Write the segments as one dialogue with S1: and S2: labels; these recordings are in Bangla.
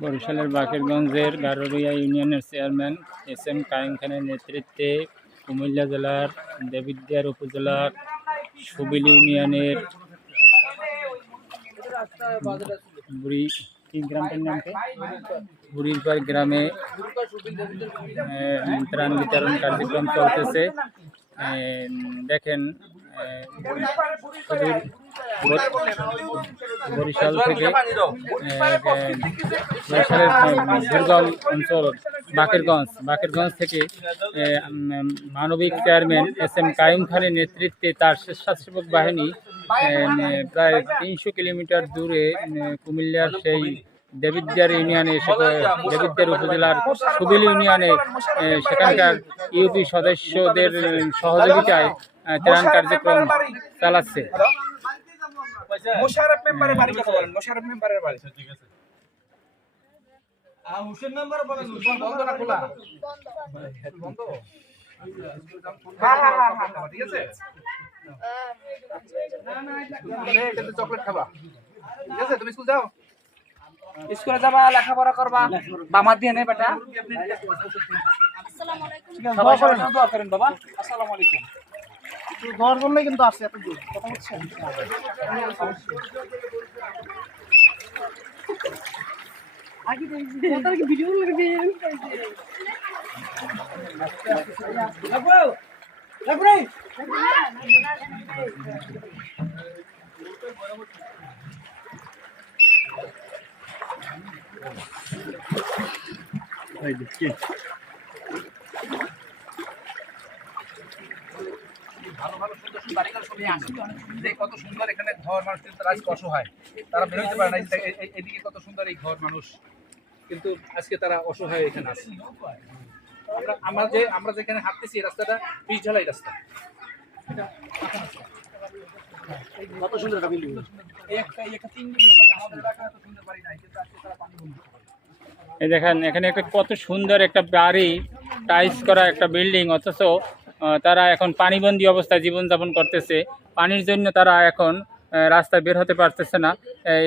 S1: বরিশালের বাকেরগঞ্জের গারোরিয়া ইউনিয়নের চেয়ারম্যান এস এম কাইম খানের নেতৃত্বে কুমিল্লা জেলার, দেবিদ্যার উপজেলার, সুবিল ইউনিয়নের বুড়ি কি গ্রামটার নাম কি? বুড়িরপাড় গ্রামে ত্রাণ বিতরণ কার্যক্রম চলতেছে দেখেন বরিশাল থেকে বরিশালের দুর্গম অঞ্চল, বাকেরগঞ্জ বাকেরগঞ্জ থেকে মানবিক চেয়ারম্যান এস এম কায়ুম খানের নেতৃত্বে তার স্বেচ্ছাসেবক বাহিনী প্রায় তিনশো কিলোমিটার দূরে কুমিল্লার সেই দেবিদ্যার ইউনিয়নে দেবিদ্যার উপজেলার সুবিল ইউনিয়নে সেখানকার ইউপি সদস্যদের সহযোগিতায় ত্রাণ কার্যক্রম চালাচ্ছে।
S2: মোশারফ মেম্বারের বাড়ি কথা বলেন মোশারফ মেম্বারের বাড়ি। ঠিক আছে আ হুসেন নাম্বার বলেন বন্ধ না খোলা। বন্ধ হ্যাঁ হ্যাঁ হ্যাঁ হ্যাঁ। ঠিক আছে? চকলেট খাবা। ঠিক আছে তুমি স্কুল যাও। স্কুলে যাবা লেখাপড়া করবা। বামার দিয়ে নে বেটা। দোয়া করেন বাবা। আসসালামু আলাইকুম।
S3: দর করলে কিন্তু আসছে এত দূর কথা হচ্ছে ভিডিও লাগবে
S2: ভালো ভালো সুন্দর সুন্দর বাড়িঘর সব নিয়ে আসি। যে কত সুন্দর এখানে ঘর মানুষ কিন্তু তারা আজকে অসহায় তারা বেরোতে পারে না। এই যে- এই- এদিকে কত সুন্দর এই ঘর মানুষ। কিন্তু আজকে তারা অসহায় এখানে আছে। আমরা আমরা যে আমরা যেখানে হাঁটতেছি এই রাস্তাটা ঢালাই রাস্তা।
S3: কত সুন্দর একটা বিল্ডিং
S2: এই একটা একটা তিন আমাদের এলাকায় এত সুন্দর বাড়ি নাই কিন্তু আজকে তারা পানি
S1: এই দেখেন এখানে একটা কত সুন্দর একটা বাড়ি টাইস করা একটা বিল্ডিং অথচ তারা এখন পানিবন্দী অবস্থায় জীবনযাপন করতেছে। পানির জন্য তারা এখন রাস্তায় বের হতে পারতেছে না।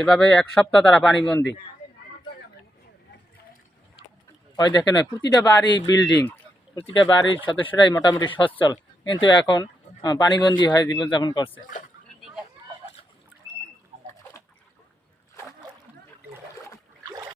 S1: এভাবে এক সপ্তাহ তারা পানিবন্দী। ওই দেখেন নয় প্রতিটা বাড়ি বিল্ডিং প্রতিটা বাড়ির সদস্যরাই মোটামুটি সচ্ছল। কিন্তু এখন পানিবন্দী হয়ে জীবনযাপন করছে।